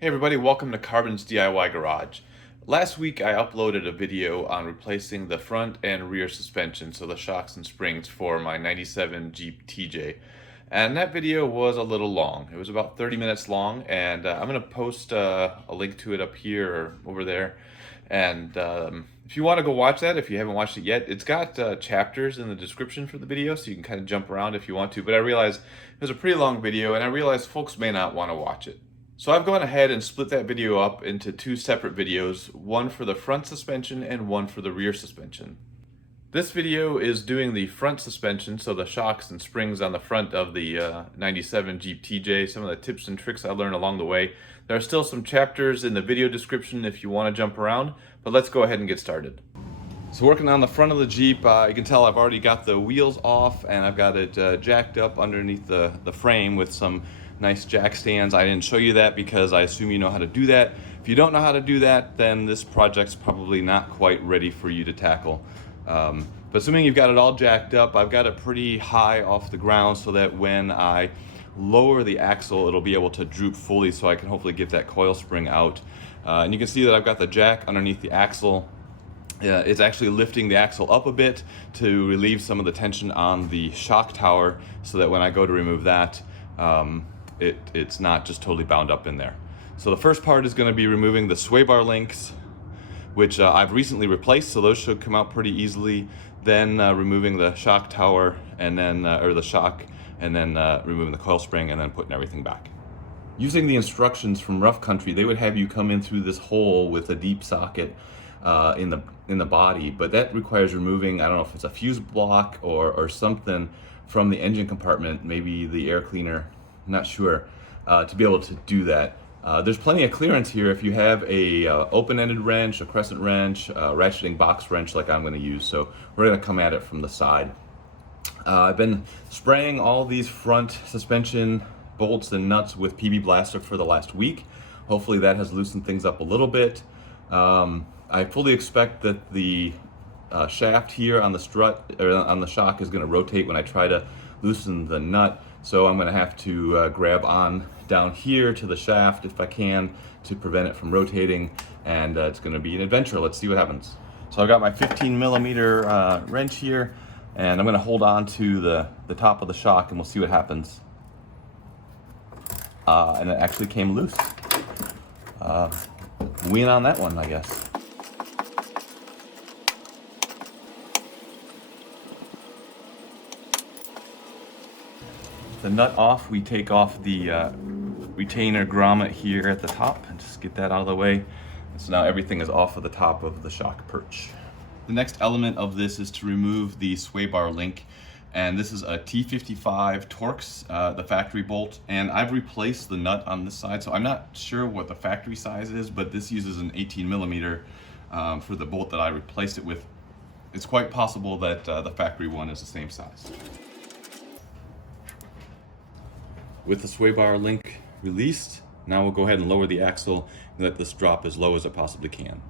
Hey everybody, welcome to Carbon's DIY Garage. Last week I uploaded a video on replacing the front and rear suspension, so the shocks and springs for my 97 Jeep TJ. And that video was a little long. It was about 30 minutes long, and I'm going to post a link to it up here or over there. And if you want to go watch that, if you haven't watched it yet, it's got chapters in the description for the video, so you can kind of jump around if you want to. But I realized it was a pretty long video, and I realized folks may not want to watch it. So I've gone ahead and split that video up into two separate videos, one for the front suspension and one for the rear suspension. This video is doing the front suspension, so the shocks and springs on the front of the 97 Jeep TJ, some of the tips and tricks I learned along the way. There are still some chapters in the video description if you want to jump around, but let's go ahead and get started. So working on the front of the Jeep, you can tell I've already got the wheels off and I've got it jacked up underneath the frame with some nice jack stands. I didn't show you that because I assume you know how to do that. If you don't know how to do that, then this project's probably not quite ready for you to tackle. But assuming you've got it all jacked up, I've got it pretty high off the ground so that when I lower the axle, it'll be able to droop fully so I can hopefully get that coil spring out. And you can see that I've got the jack underneath the axle. It's actually lifting the axle up a bit to relieve some of the tension on the shock tower so that when I go to remove that, it's not just totally bound up in there. So the first part is going to be removing the sway bar links, which I've recently replaced, so those should come out pretty easily. Then removing the shock tower and then or the shock, and then removing the coil spring and then putting everything back. Using the instructions from Rough Country, they would have you come in through this hole with a deep socket in the body, but that requires removing, I don't know if it's a fuse block or something from the engine compartment, maybe the air cleaner, I'm not sure, to be able to do that. There's plenty of clearance here if you have a open-ended wrench, a crescent wrench, a ratcheting box wrench like I'm going to use. So we're going to come at it from the side. I've been spraying all these front suspension bolts and nuts with PB Blaster for the last week. Hopefully that has loosened things up a little bit. I fully expect that the shaft here on the strut or on the shock is going to rotate when I try to loosen the nut, so I'm going to have to grab on down here to the shaft if I can to prevent it from rotating, and it's going to be an adventure. Let's see what happens. So I've got my 15mm wrench here, and I'm going to hold on to the top of the shock and we'll see what happens. And it actually came loose. Win on that one, I guess. The nut off, we take off the retainer grommet here at the top and just get that out of the way. And so now everything is off of the top of the shock perch. The next element of this is to remove the sway bar link, and this is a T55 Torx, the factory bolt, and I've replaced the nut on this side, so I'm not sure what the factory size is, but this uses an 18mm for the bolt that I replaced it with. It's quite possible that the factory one is the same size. With the sway bar link released, now we'll go ahead and lower the axle and let this drop as low as it possibly can.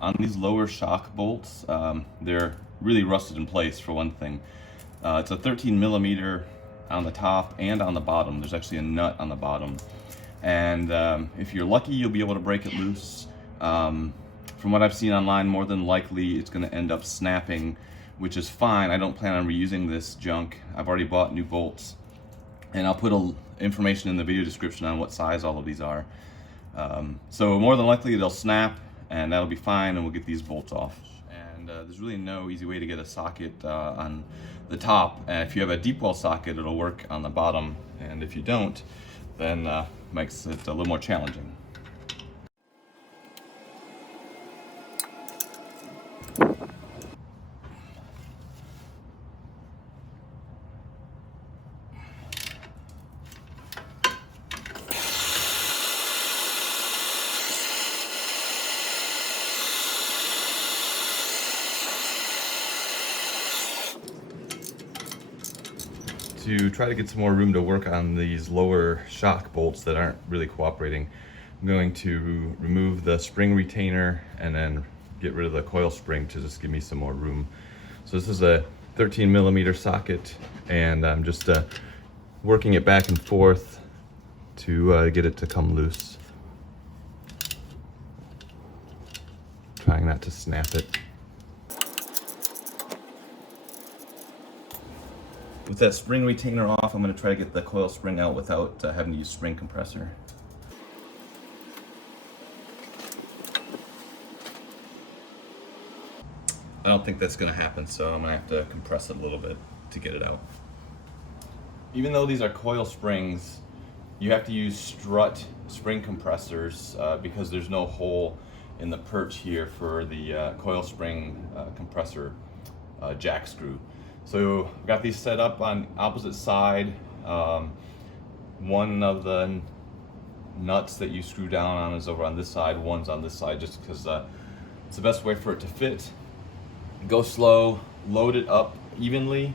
On these lower shock bolts, they're really rusted in place for one thing. It's a 13mm on the top and on the bottom. There's actually a nut on the bottom. And if you're lucky, you'll be able to break it loose. From what I've seen online, more than likely it's going to end up snapping, which is fine. I don't plan on reusing this junk. I've already bought new bolts, and I'll put information in the video description on what size all of these are. So more than likely they'll snap, and that'll be fine, and we'll get these bolts off. And there's really no easy way to get a socket on the top. And if you have a deep well socket, it'll work on the bottom, and if you don't, then it makes it a little more challenging. To try to get some more room to work on these lower shock bolts that aren't really cooperating, I'm going to remove the spring retainer and then get rid of the coil spring to just give me some more room. So this is a 13mm socket, and I'm just working it back and forth to get it to come loose. Trying not to snap it. With that spring retainer off, I'm going to try to get the coil spring out without having to use spring compressor. I don't think that's going to happen, so I'm going to have to compress it a little bit to get it out. Even though these are coil springs, you have to use strut spring compressors because there's no hole in the perch here for the coil spring compressor jack screw. So I've got these set up on opposite side. One of the nuts that you screw down on is over on this side, one's on this side, just because it's the best way for it to fit. Go slow, load it up evenly,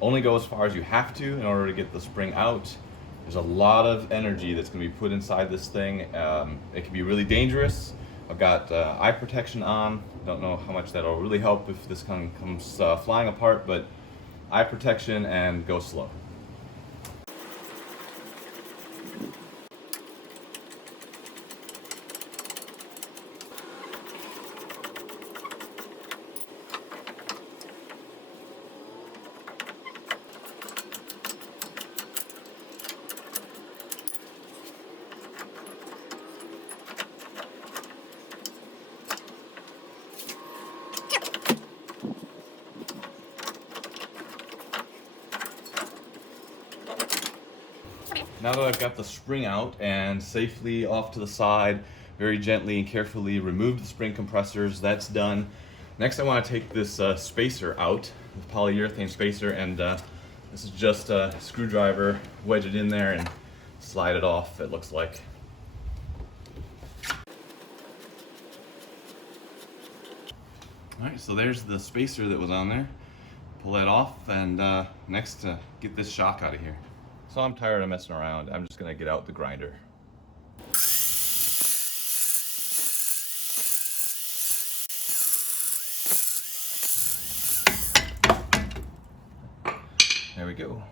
only go as far as you have to in order to get the spring out. There's a lot of energy that's going to be put inside this thing. It can be really dangerous. I've got eye protection on. Don't know how much that'll really help if this comes flying apart, but eye protection and go slow. Now that I've got the spring out and safely off to the side, very gently and carefully removed the spring compressors, that's done. Next I want to take this spacer out, the polyurethane spacer, and this is just a screwdriver, wedge it in there and slide it off, it looks like. Alright, so there's the spacer that was on there. Pull that off, and next get this shock out of here. So I'm tired of messing around. I'm just gonna get out the grinder. There we go.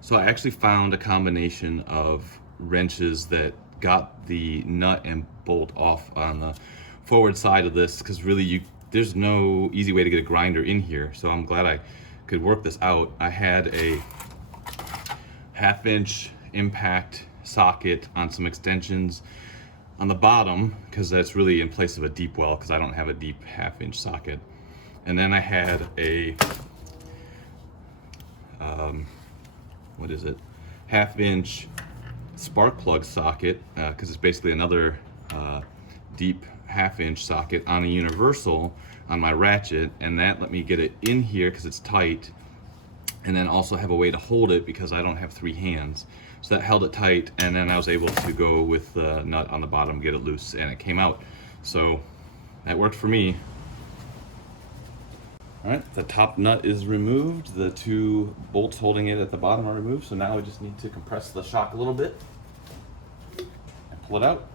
So I actually found a combination of wrenches that got the nut and bolt off on the forward side of this, because really there's no easy way to get a grinder in here, so I'm glad I could work this out. I had a 1/2-inch impact socket on some extensions on the bottom, because that's really in place of a deep well, because I don't have a deep 1/2-inch socket. And then I had a 1/2-inch spark plug socket, because it's basically another deep 1/2-inch socket on a universal on my ratchet, and that let me get it in here because it's tight, and then also have a way to hold it because I don't have 3 hands. So that held it tight, and then I was able to go with the nut on the bottom, get it loose, and it came out. So that worked for me. Alright, the top nut is removed, the 2 bolts holding it at the bottom are removed, so now we just need to compress the shock a little bit and pull it out,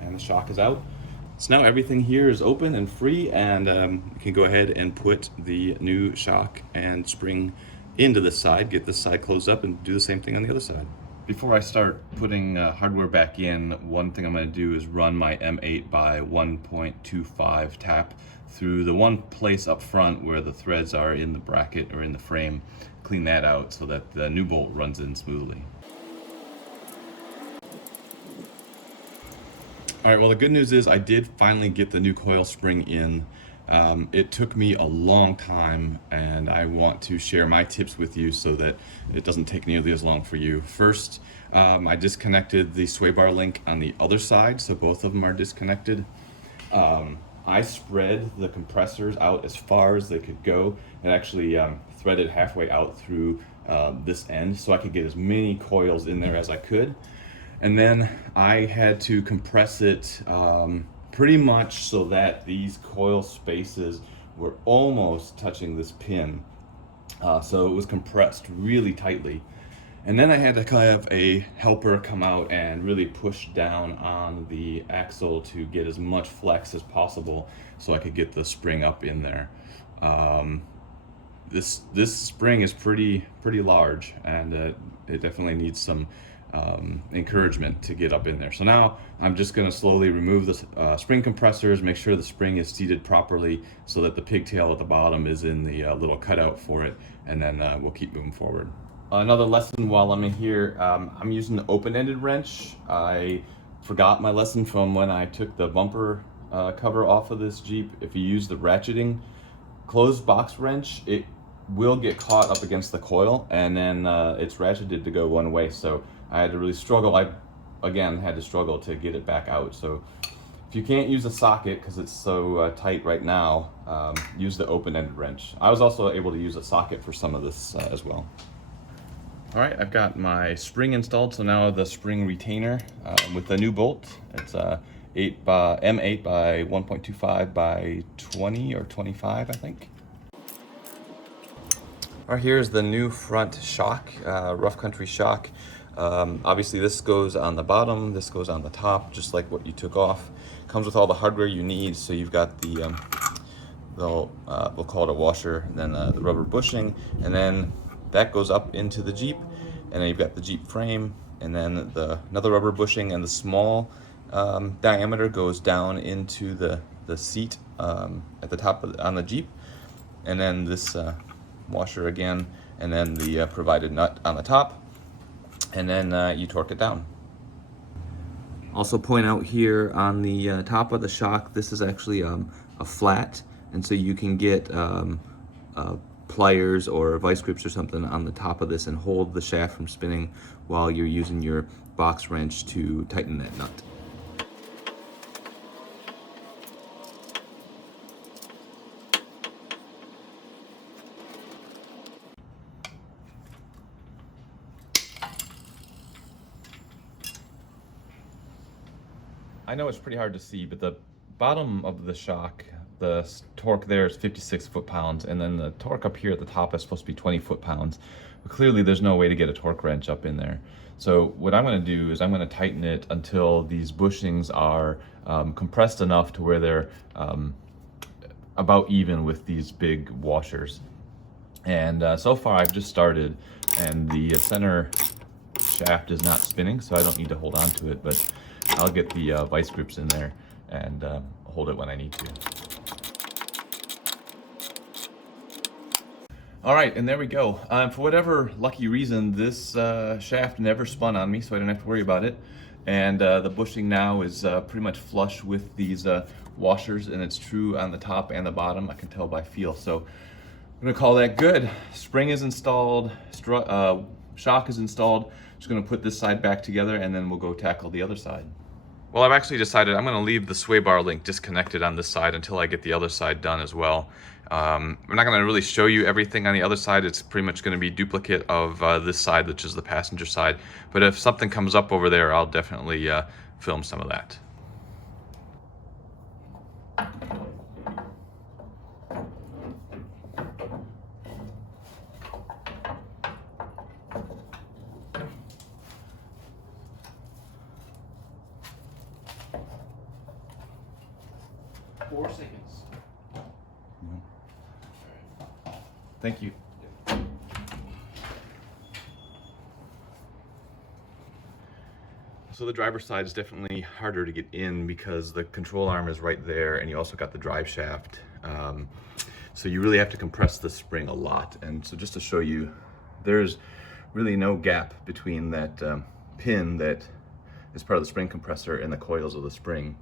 and the shock is out. So now everything here is open and free, and you can go ahead and put the new shock and spring into this side, get this side closed up, and do the same thing on the other side. Before I start putting hardware back in, one thing I'm going to do is run my M8 by 1.25 tap through the one place up front where the threads are in the bracket or in the frame, clean that out so that the new bolt runs in smoothly. Alright, well the good news is I did finally get the new coil spring in. It took me a long time, and I want to share my tips with you so that it doesn't take nearly as long for you. First, I disconnected the sway bar link on the other side, so both of them are disconnected. I spread the compressors out as far as they could go, and actually threaded halfway out through this end so I could get as many coils in there as I could. And then I had to compress it pretty much so that these coil spaces were almost touching this pin. So it was compressed really tightly. And then I had to have a helper come out and really push down on the axle to get as much flex as possible so I could get the spring up in there. This spring is pretty large, and it definitely needs some encouragement to get up in there. So now I'm just going to slowly remove the spring compressors, make sure the spring is seated properly so that the pigtail at the bottom is in the little cutout for it, and then we'll keep moving forward. Another lesson while I'm in here, I'm using the open-ended wrench. I forgot my lesson from when I took the bumper cover off of this Jeep. If you use the ratcheting closed box wrench, it will get caught up against the coil, and then it's ratcheted to go one way. So I had to really struggle. I again had to struggle to get it back out. So if you can't use a socket because it's so tight right now, use the open-ended wrench. I was also able to use a socket for some of this as well. All right, I've got my spring installed, so now the spring retainer with the new bolt. It's M8 by 1.25 by 20 or 25, I think. All right, here's the new front shock, rough country shock. Obviously this goes on the bottom, this goes on the top, just like what you took off. Comes with all the hardware you need, so you've got the, we'll call it a washer, and then the rubber bushing, and then that goes up into the Jeep, and then you've got the Jeep frame, and then another rubber bushing, and the small diameter goes down into the seat at the top on the Jeep, and then this washer again, and then the provided nut on the top, and then you torque it down. Also point out here on the top of the shock, this is actually a flat, and so you can get pliers or vice grips or something on the top of this and hold the shaft from spinning while you're using your box wrench to tighten that nut. I know it's pretty hard to see, but the bottom of the shock, the torque there is 56 foot-pounds, and then the torque up here at the top is supposed to be 20 foot-pounds. But clearly there's no way to get a torque wrench up in there. So what I'm going to do is I'm going to tighten it until these bushings are compressed enough to where they're about even with these big washers. And so far I've just started, and the center shaft is not spinning, so I don't need to hold on to it, but I'll get the vice grips in there and hold it when I need to. All right, and there we go. For whatever lucky reason, this shaft never spun on me, so I didn't have to worry about it. And the bushing now is pretty much flush with these washers, and it's true on the top and the bottom. I can tell by feel. So I'm gonna call that good. Spring is installed, shock is installed. Just gonna put this side back together, and then we'll go tackle the other side. Well, I've actually decided I'm gonna leave the sway bar link disconnected on this side until I get the other side done as well. I'm not gonna really show you everything on the other side. It's pretty much gonna be duplicate of this side, which is the passenger side. But if something comes up over there, I'll definitely film some of that. Thank you. So the driver's side is definitely harder to get in because the control arm is right there, and you also got the drive shaft. So you really have to compress the spring a lot. And so just to show you, there's really no gap between that pin that is part of the spring compressor and the coils of the spring.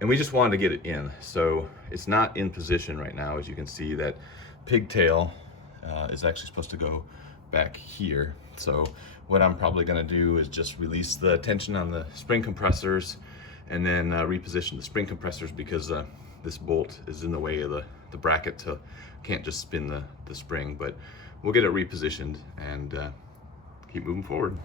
And we just wanted to get it in. So it's not in position right now. As you can see, that pigtail is actually supposed to go back here. So what I'm probably gonna do is just release the tension on the spring compressors and then reposition the spring compressors, because this bolt is in the way of the bracket. Can't just spin the spring, but we'll get it repositioned and keep moving forward.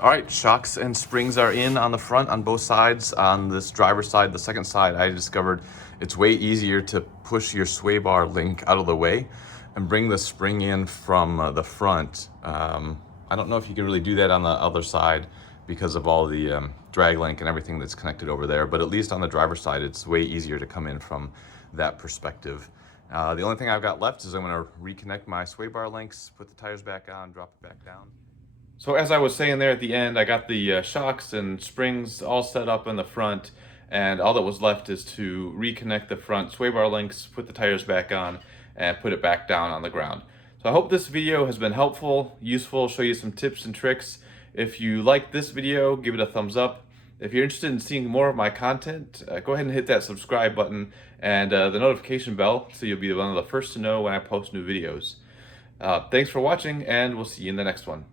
All right, shocks and springs are in on the front on both sides. On this driver's side, the second side, I discovered it's way easier to push your sway bar link out of the way. and bring the spring in from the front. I don't know if you can really do that on the other side because of all the drag link and everything that's connected over there, but at least on the driver's side, it's way easier to come in from that perspective. The only thing I've got left is I'm going to reconnect my sway bar links, put the tires back on, drop it back down. So as I was saying there at the end, I got the shocks and springs all set up in the front, and all that was left is to reconnect the front sway bar links, put the tires back on, and put it back down on the ground. So I hope this video has been helpful, useful, show you some tips and tricks. If you like this video, give it a thumbs up. If you're interested in seeing more of my content, go ahead and hit that subscribe button and the notification bell so you'll be one of the first to know when I post new videos. Thanks for watching, and we'll see you in the next one.